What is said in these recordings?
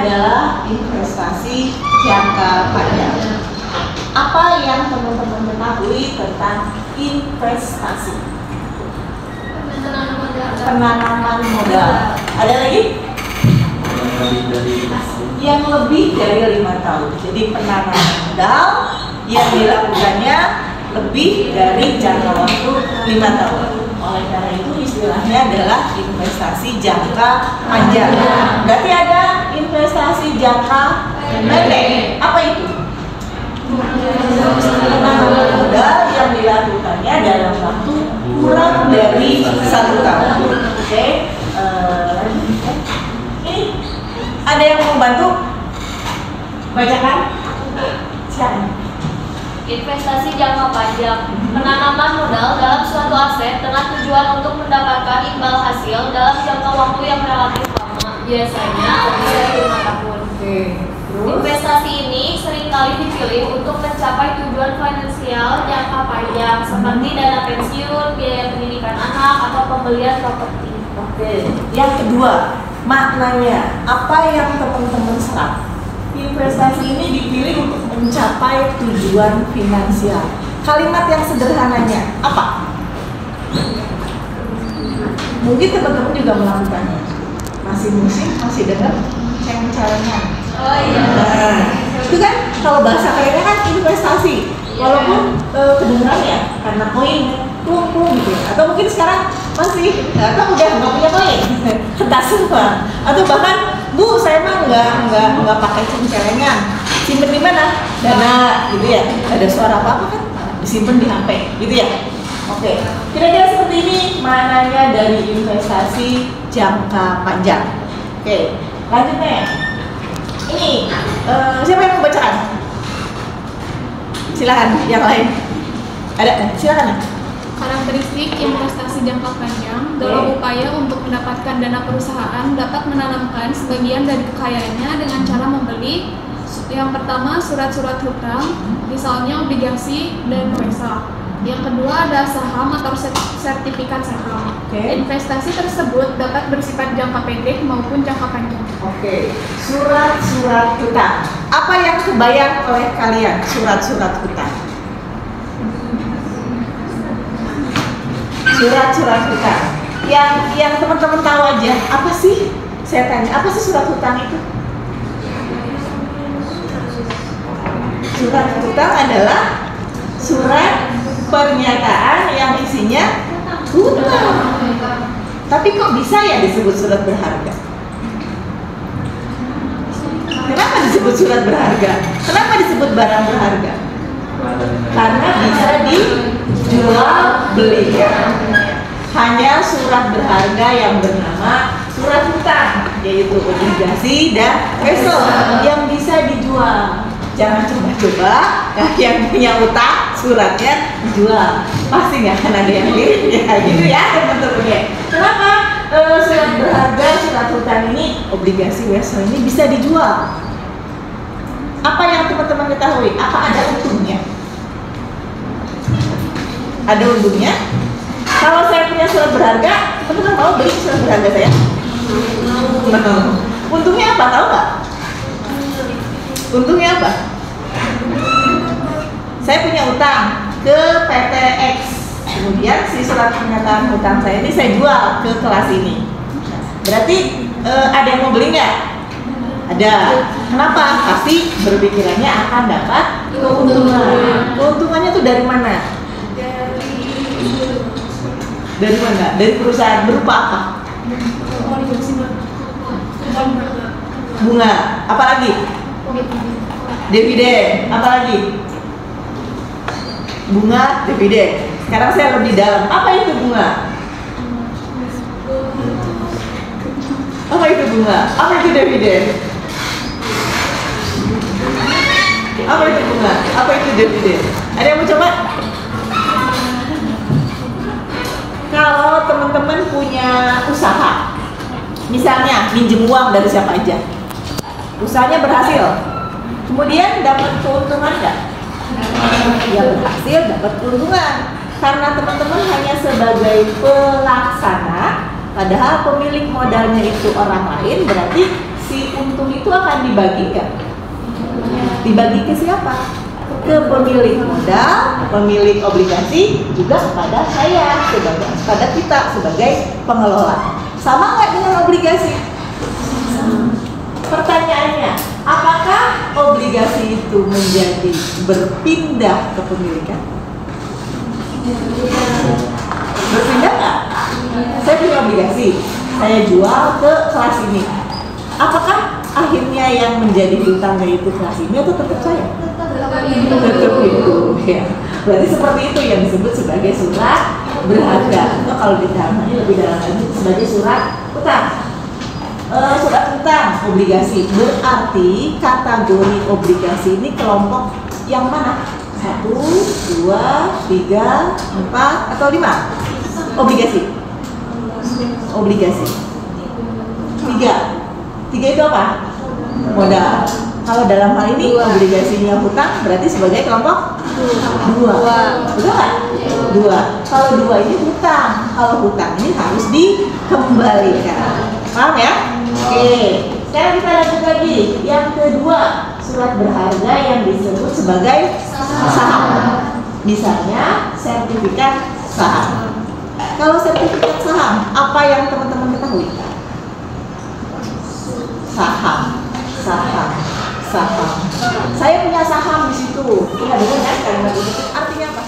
adalah investasi jangka panjang. Apa yang teman-teman ketahui tentang investasi? Penanaman modal. Ada lagi? Yang lebih dari 5 tahun. Jadi penanaman modal yang dilakukannya lebih dari jangka waktu 5 tahun. Oleh karena itu istilahnya adalah investasi jangka panjang. Berarti ada investasi jangka pendek. Apa itu? Penanaman modal yang dilakukannya dalam waktu kurang dari 1 tahun. Oke, ini ada yang mau bantu? Bacakan. Siapa? Investasi jangka panjang, penanaman modal dalam suatu aset dengan tujuan untuk mendapatkan imbal hasil dalam jangka waktu yang relatif lama, biasanya lebih dari 5 tahun. Investasi ini seringkali dipilih untuk mencapai tujuan finansial jangka panjang seperti dana pensiun, biaya pendidikan anak, atau pembelian properti. Oke. Yang kedua, maknanya apa yang teman-teman serap? Investasi ini dipilih untuk mencapai tujuan finansial. Kalimat yang sederhananya apa? Mungkin teman-teman juga melakukannya. Masih musim, masih dengar ceng-celengan. Oh iya. Nah, itu kan kalau bahasa kerennya kan investasi. Walaupun kedengeran ya karena koin plung gitu ya. Atau mungkin sekarang masih atau udah nggak punya koin, kertas semua. Atau bahkan Bu, saya mah nggak pakai ceng-celengan. Simpen di mana? Dana, gitu ya. Ada suara apa kan? Disimpan di HP, gitu ya. Oke, kira-kira seperti ini maknanya dari investasi jangka panjang. Oke, lanjutnya. Ini siapa yang mau bacakan? Silakan, yang lain. Ada? Silakan. Karakteristik investasi jangka panjang dalam upaya untuk mendapatkan dana perusahaan dapat menanamkan sebagian dari kekayaannya dengan cara membeli yang pertama surat-surat hutang, misalnya obligasi dan reksa. Yang kedua ada saham atau sertifikat saham. Investasi tersebut dapat bersifat jangka pendek maupun jangka panjang. Oke, surat-surat hutang. Apa yang kebayang oleh kalian surat-surat hutang? Surat-surat hutang. Yang teman-teman tahu aja, apa sih? Saya tanya, apa sih surat hutang itu? Surat hutang adalah surat pernyataan yang isinya hutang. Tapi kok bisa ya disebut surat berharga? Kenapa disebut surat berharga? Kenapa disebut barang berharga? Karena bisa dijual beli. Hanya surat berharga yang bernama surat hutang, yaitu obligasi dan reso yang bisa dijual. Jangan coba-coba yang punya utang suratnya dijual, pasti nggak akan ada yang beli ya, gitu ya teman-teman ya. Kenapa surat berharga, surat hutang ini, obligasi reso ini bisa dijual? Apa yang teman-teman ketahui? Apa ada untungnya? Ada untungnya? Kalau saya punya surat berharga, teman-teman mau beli surat berharga saya? Mau. Untungnya apa? Tahu nggak? Untungnya apa? Saya punya utang ke PT X, kemudian si surat pernyataan hutang saya ini saya jual ke kelas ini. Berarti ada yang mau beli nggak? Ada. Kenapa? Pasti berpikirannya akan dapat keuntungan. Keuntungannya tuh dari mana? Dari mana? Dari perusahaan. Berupa apa? Bunga. Apa lagi? Dividen. Apa lagi? Bunga, dividen. Sekarang saya lebih dalam. Apa itu bunga? Apa itu bunga? Apa itu dividen? Apa itu bunga? Apa itu dividen? Ada yang mau coba? Kalau teman-teman punya usaha, misalnya minjem uang dari siapa aja, usahanya berhasil, kemudian dapat keuntungan nggak? Ya berhasil, dapat keuntungan. Karena teman-teman hanya sebagai pelaksana, padahal pemilik modalnya itu orang lain, berarti si untung itu akan dibagi nggak? Dibagi ke siapa? Ke pemilik modal, pemilik obligasi, juga kepada saya, kepada kita sebagai pengelola. Sama nggak dengan obligasi? Pertanyaannya, apakah obligasi itu menjadi berpindah kepemilikan? Berpindah nggak? Saya punya obligasi, saya jual ke kelas ini. Apakah akhirnya yang menjadi hutangnya itu kelas ini atau tetap saya? Tetap itu, ya. Berarti seperti itu yang disebut sebagai surat berharga. Atau kalau ditanya lebih dalam lagi sebagai surat utang. Surat utang obligasi berarti kategori obligasi ini kelompok yang mana? 1, 2, 3, 4 atau 5? Obligasi. Obligasi. 3 itu apa? Modal. Kalau dalam hal ini obligasinya hutang berarti sebagai kelompok 2. Betul nggak? 2. Kalau 2 ini hutang. Kalau hutang ini harus dikembalikan. Paham ya? Oke. Sekarang kita lanjut lagi. Yang kedua, surat berharga yang disebut sebagai saham. Misalnya sertifikat saham. Kalau sertifikat saham, apa yang teman-teman ketahui? Saham. Saya punya saham di situ. Kita dengar kan kalimat itu artinya apa?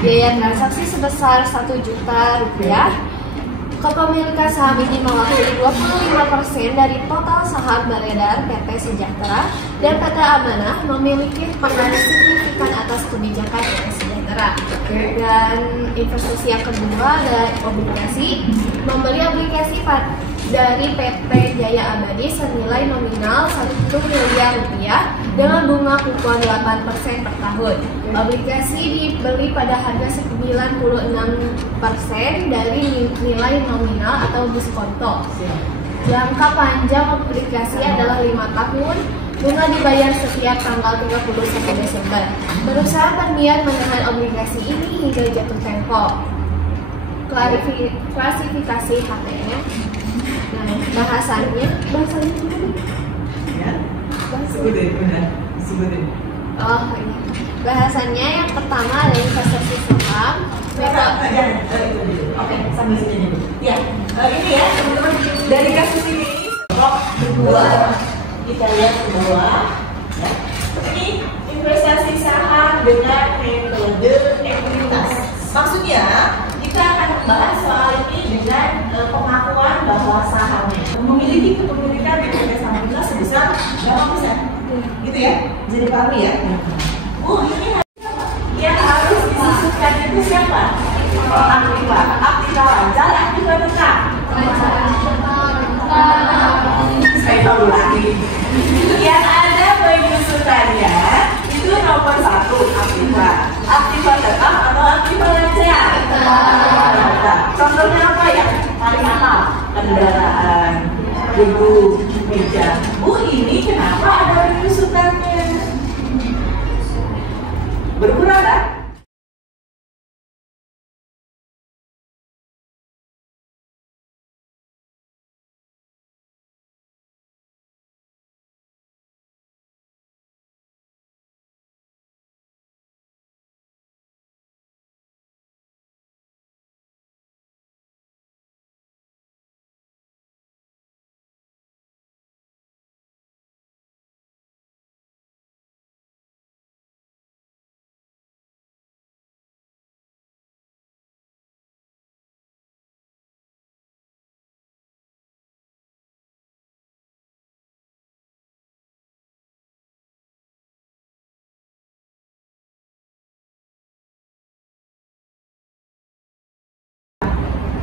Biaya transaksi sebesar Rp1.000.000. Kepemilikan saham ini mewakili 25% dari total saham beredar PT Sejahtera, dan PT Amanah memiliki pengaruh signifikan atas kebijakan PT Sejahtera. Dan investasi yang kedua adalah obligasi. Membeli obligasi dari PT Jaya Abadi senilai nominal Rp1 miliar dengan bunga kukuhan 8% per tahun. Obligasi dibeli pada harga 96% dari nilai nominal atau diskonto. Jangka panjang obligasi adalah 5 tahun. Bunga dibayar setiap tanggal 31 Desember. Perusahaan berniat menahan obligasi ini hingga jatuh tempo. Klasifikasi HTM. Nah, bahasanya Ya. Sebutin. Oh, ini. Bahasannya yang pertama adalah investasi saham. Oke, sampai sini dulu. Ya, ini ya teman-teman, dari kasus ini blok kedua kita lihat ke bawah. Ya. Ini investasi saham dengan metode ekuitas. Maksudnya kita akan membahas soal ini dengan pengakuan bahwa sahamnya memiliki kepemilikan pada saham kita sebesar berapa persen, gitu ya? Jadi pahami ya. Ini yang harus disisihkan itu siapa? Aktiva lancar, aktiva tetap. Saya tahu lagi. Yang ada penyusutannya itu nomor 1 aktiva tetap atau aktiva lancar. Contohnya apa ya? Paling mahal kendaraan, gedung, meja. Ini kenapa ada penyusutannya? Berkurang kan?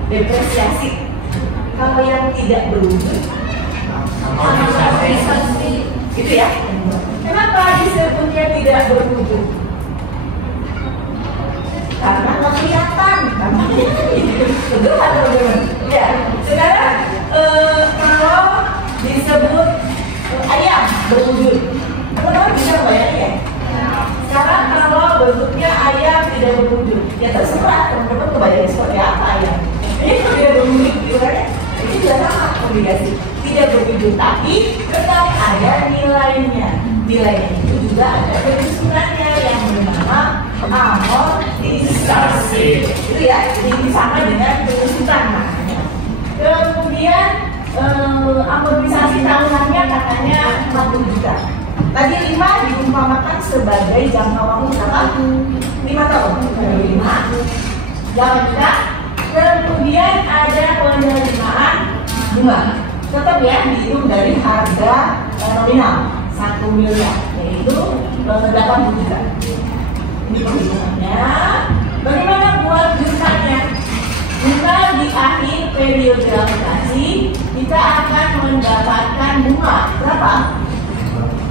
depresiasi. Kalau yang tidak berwujud, gitu ya. Kenapa disebutnya tidak berwujud? Karena nggak kelihatan. Betul atau bagaimana? Ya. Sekarang kalau disebut ayam berwujud, teman-teman bisa bayangin ya? Sekarang kalau bentuknya ayam tidak berwujud, ya terserah teman-teman kebayang seperti apa ayam. Ini tidak berwujud, gimana? Ini juga sama obligasi, tidak berwujud, tapi tetap ada nilainya. Nilainya itu juga ada penyusunannya yang bernama amortisasi. Itu ya, jadi ini sama dengan penyusunan maknanya. Kemudian amortisasi tahunannya katanya 40 juta. Tadi 5 diumpamakan sebagai jangka waktu berapa? 5 tahun. 5 juta. Kemudian ada penerimaan bunga. Tetap ya dihitung dari harga nominal 1 miliar, yaitu 80 juta. Ini perhitungannya. Bagaimana buat jutanya? Bunga di akhir periode aplikasi kita akan mendapatkan bunga berapa?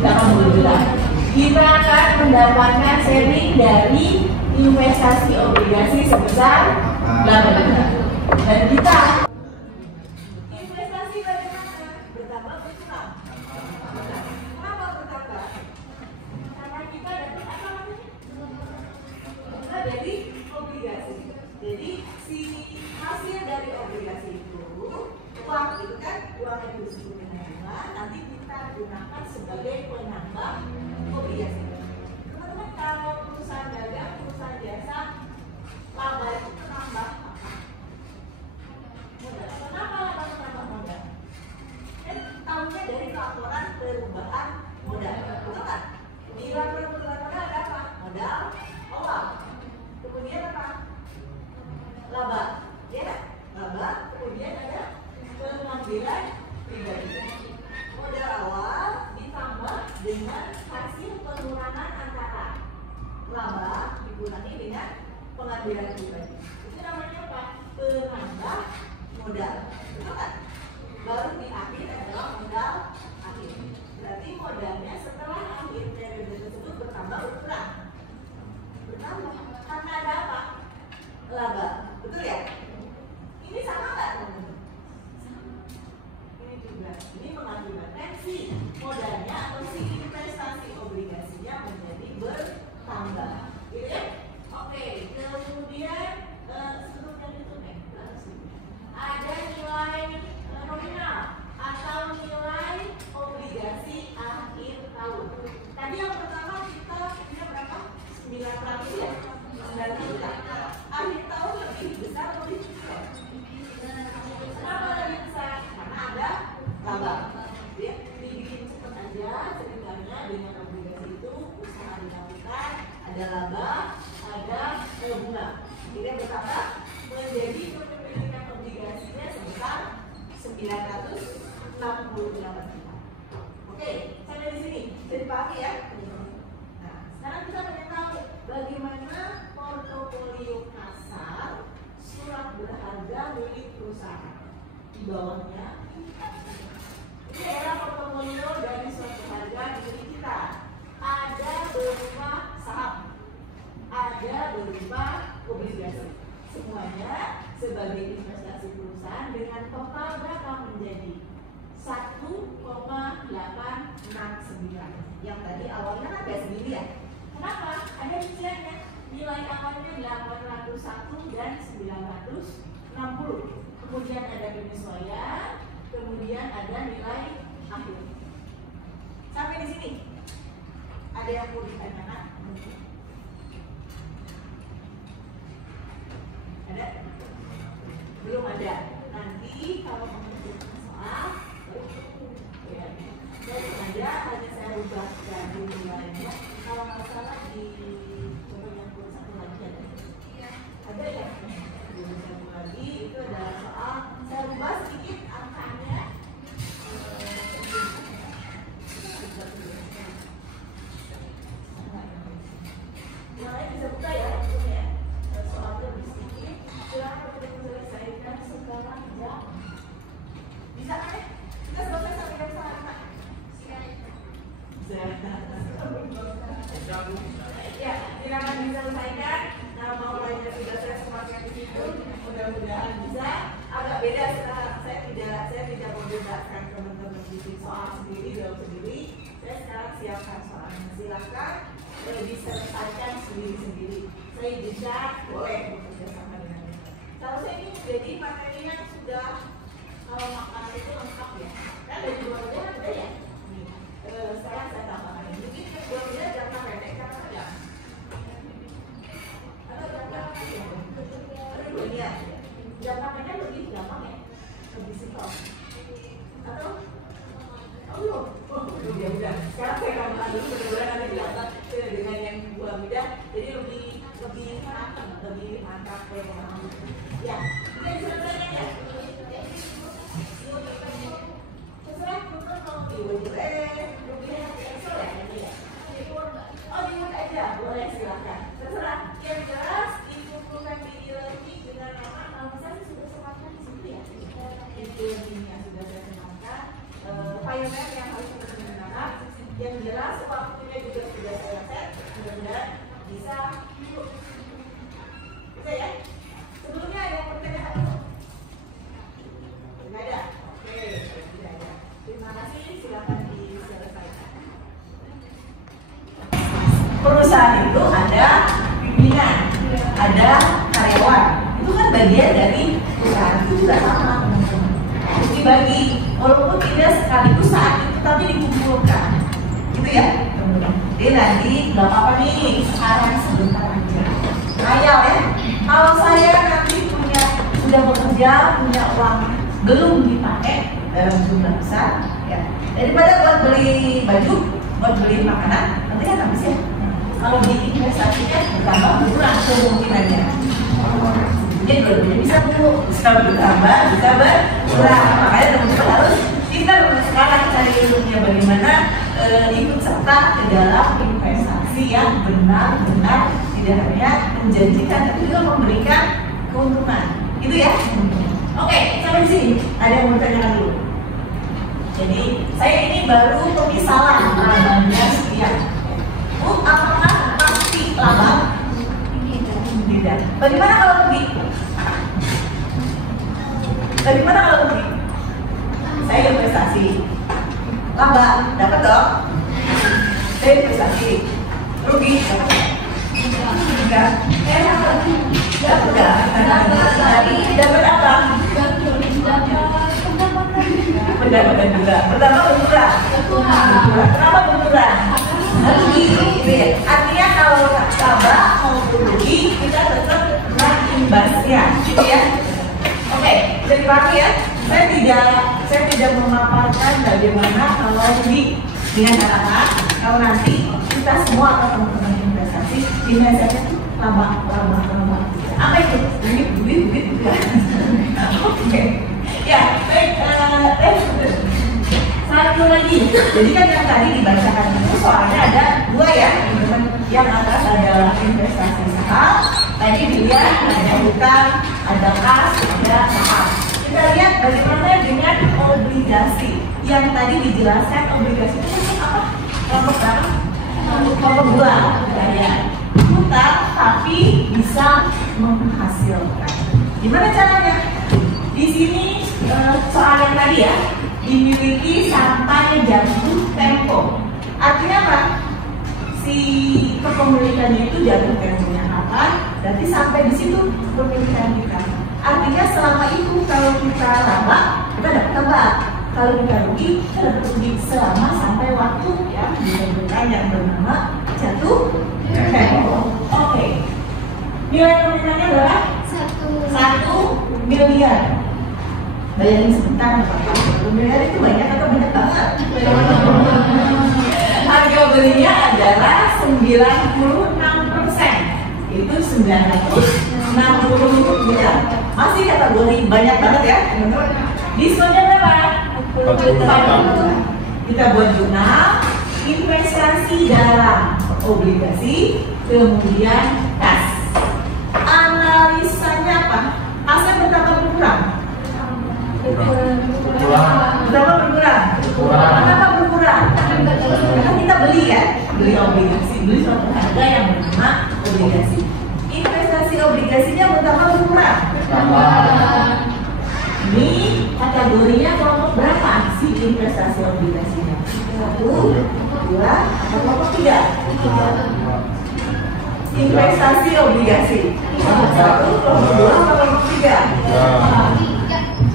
80 juta. Kita akan mendapatkan sharing dari investasi obligasi sebesar 8 juta. Dan kita investasi bagaimana? Bertambah berkurang. Kenapa bertambah? Karena kita dapat apa namanya? Bunga dari obligasi. Jadi si hasil dari obligasi itu uang itu kan uang yang disebut dengan bunga, nanti kita gunakan sebagai penambah obligasi. Teman-teman kalau perusahaan dagang, perusahaan jasa, laba itu menambah apa? Modal. Kenapa laba menambah modal? Kan tahunya dari laporan perubahan modal, betul kan? Di laporan perubahan modal ada apa? Modal awal. Kemudian apa? Laba, ya, laba. Kemudian ada pengambilan pribadi. Modal awal ditambah dengan hasil pengurangan antara laba dikurangi dengan pengambilan pribadi. Itu namanya apa? Penambah modal. Betul kan? Baru di akhir adalah modal akhir. Berarti modalnya setelah akhir periode tersebut bertambah berkurang. Bertambah karena ada apa? Laba. Betul ya? Ini sama nggak teman-teman? Ini juga. Ini mengakibatkan si modalnya atau si investasi obligasinya menjadi bertambah. Gitu ya? Oke. Kemudian sebelumnya itu ada nilai nominal atau nilai obligasi akhir tahun. Tadi yang pertama kita punya berapa? 900 ya? 900 juta. Akhir tahun lebih besar atau lebih kecil? Kenapa lebih besar? Karena ada laba. Ya, dibikin cepat aja ceritanya dengan obligasi itu usaha dilakukan, ada laba, ada bunga. Kita bertambah menjadi kepemilikan obligasinya sebesar 968 juta. Oke, sampai di sini bisa dipahami ya. Nah, sekarang kita pengen tahu bagaimana portofolio kasar surat berharga milik perusahaan. Di bawahnya ini adalah portofolio dari surat berharga milik kita. Ada berupa saham, ada berupa obligasi. Semuanya sebagai investasi perusahaan dengan total berapa menjadi 1,869. Yang tadi awalnya kan gak segini ya. Kenapa? Ada cicilannya. Nilai awalnya 801 dan 960. Kemudian ada penyesuaian, kemudian ada nilai akhir. Sampai di sini. Ada yang mau ditanyakan? Ada? Belum ada. Nanti kalau mengerjakan soal ya, dari aja hanya saya ubah dari nilainya. Kalau nggak salah di yang satu lagi ada. Ada ya? Satu lagi itu ada soal saya ubah sedikit angkanya. Yang lain bisa buka ya, soalnya lebih sedikit. Silahkan kita selesaikan. selesaikan. Nama lainnya sudah saya sematkan di situ. Mudah-mudahan bisa. Agak beda sekarang. Saya tidak membebaskan teman-teman bikin soal sendiri, jawab sendiri. Saya sekarang siapkan soalnya. Silakan diselesaikan sendiri-sendiri. Saya bisa boleh bekerja sama dengan mereka. Kalau saya ini jadi materinya sudah kalau makanan itu lengkap ya. Kan dari dua beda ada ya. Sekarang saya tambahkan ini. Mungkin dua beda jangka pendek kan ada. Atau jangka pendek. Ada dua ya. Jangka pendek lebih gampang ya. Lebih simpel. Atau ya udah. Sekarang saya tambahkan dulu benar-benar nanti dilakukan dengan yang dua beda. Jadi lebih mantap ya. Kita diselesaikan ya. Terserah kita mau lebih Excel ya ini ya. Oh di Word aja boleh silakan. Terserah. Yang jelas dikumpulkan di e-learning dengan nama kalau misalnya sudah sematkan di situ ya. E-learning yang sudah saya sematkan. Pioneer yang harus kita gunakan. Yang jelas waktunya juga sudah saya set. Mudah-mudahan bisa. Bisa ya? Sebelumnya ada yang pertanyaan dulu? Tidak ada? Oke, tidak ada. Terima kasih, silakan diselesaikan. Perusahaan itu ada pimpinan, ada karyawan. Itu kan bagian dari perusahaan itu juga sama. Dibagi, walaupun tidak sekaligus saat itu, tapi dikumpulkan. Gitu ya? Jadi nanti nggak apa-apa nih, sekarang sebentar aja. Ngayal ya. Kalau saya nanti sudah bekerja, punya uang belum dipakai dalam jumlah besar, ya daripada buat beli baju, buat beli makanan, nanti kan habis ya. Kalau di investasinya bertambah berkurang kemungkinannya. Jadi dua-duanya bisa bertambah, bisa berkurang. Makanya teman-teman harus kita sekarang cari ilmunya bagaimana ikut serta ke dalam investasi yang benar-benar tidak hanya menjanjikan tapi juga memberikan keuntungan, gitu ya. Oke, sampai di sini ada yang mau tanyakan dulu. Jadi saya ini baru pemisalan labanya sekian. Apakah pasti laba? Tidak. Bagaimana kalau rugi? Bagaimana kalau rugi? Saya investasi, laba dapat dong. Saya investasi, rugi dapat dong. Enggak, dapat apa? Pendapatan juga. Pertama berkurang. Kenapa berkurang? Rugi, gitu ya. Artinya kalau laba maupun rugi kita tetap kena imbasnya, gitu ya. Oke, bisa dipahami ya. Saya tidak memaparkan bagaimana kalau rugi dengan catatan kalau nanti kita semua akan teman-teman investasi itu laba. Apa itu? Duit. Oke. Ya, baik. Satu lagi. Jadi kan yang tadi dibacakan itu soalnya ada dua ya, teman-teman. Yang atas adalah investasi saham. Tadi dilihat ada hutang, ada kas, ada saham. Kita lihat bagaimana dengan obligasi. Yang tadi dijelaskan obligasi itu apa? Kelompok berapa? Kelompok dua. Ya. Hutang tapi bisa menghasilkan. Gimana caranya? Di sini soal yang tadi ya, dimiliki sampai jatuh tempo. Artinya apa? Si kepemilikannya itu jatuh temponya kapan? Berarti sampai di situ kepemilikan kita. Artinya selama itu kalau kita laba, kita dapat laba. Kalau kita rugi, kita dapat rugi selama sampai waktu ya ditentukan yang bernama jatuh tempo. Oke. Nilai nominalnya berapa? 1 miliar. Bayangin sebentar, 1 miliar itu banyak atau banyak banget? Harga belinya adalah 96%. Itu 960 miliar. Masih kategori banyak banget ya, teman-teman. Diskonnya berapa? 40. Kita buat jurnal investasi dalam obligasi, kemudian kas. Analisanya apa? Kasnya bertambah berkurang? Bertambah berkurang. Kenapa berkurang? Karena kita beli kan, beli obligasi, beli suatu harga yang bernama obligasi. Investasi obligasinya pertama berkurang. Ini kategorinya kelompok berapa sih investasi obligasinya? 1, 2, atau kelompok 3? Investasi obligasi kelompok 1, kelompok 2, atau kelompok 3?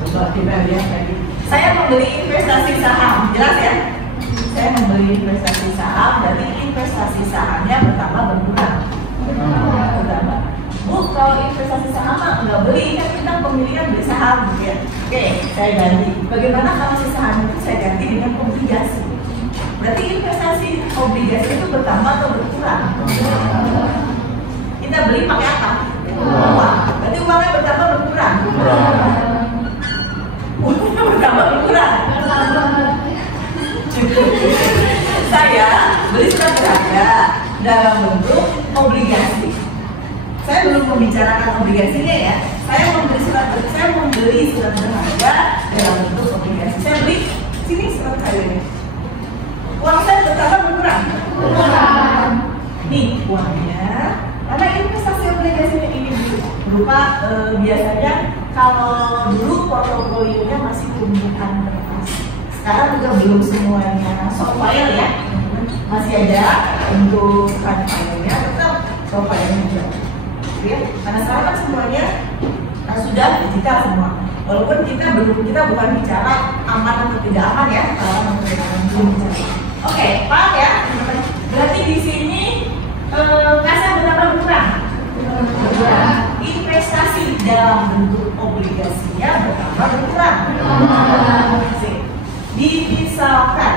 Coba kita lihat lagi. Saya membeli investasi saham, jelas ya? Saya membeli investasi saham, berarti investasi sahamnya pertama berkurang. Bu, kalau investasi saham nggak beli, kan kita pemilihan beli saham gitu ya. Oke, saya ganti. Bagaimana kalau si saham itu saya ganti dengan obligasi? Berarti investasi obligasi itu bertambah atau berkurang? Kita beli pakai apa? Uang. Berarti uangnya bertambah berkurang? Uangnya bertambah berkurang? Saya beli surat berharga dalam bentuk obligasi. Saya belum membicarakan obligasinya ya. Saya membeli surat berharga dalam bentuk obligasi. Saya beli sini surat berharga. Uang saya bertambah berkurang? Nih uangnya. Karena investasi obligasinya ini berupa biasanya kalau dulu portofolionya masih tumbuhan kertas. Sekarang juga belum semuanya soft file ya. Masih ada untuk hard file-nya, tetap soft file-nya juga. Ya, karena sekarang kan semuanya sudah digital semua. Walaupun kita bukan bicara aman atau tidak aman ya, kalau belum bicara. Oke, paham ya? Berarti di sini kasar berapa berkurang? Investasi dalam bentuk obligasinya bertambah berkurang. Dimisalkan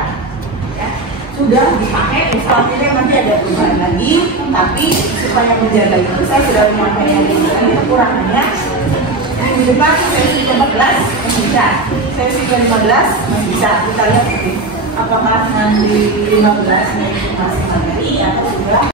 ya, sudah dipakai, misalnya nanti ada perubahan lagi, tapi supaya menjaga itu saya sudah memakai yang ini kekurangannya. Minggu depan sesi ke-14 masih bisa, sesi ke-15 masih bisa. Kita lihat apakah nanti 15 nya itu masih materi atau sudah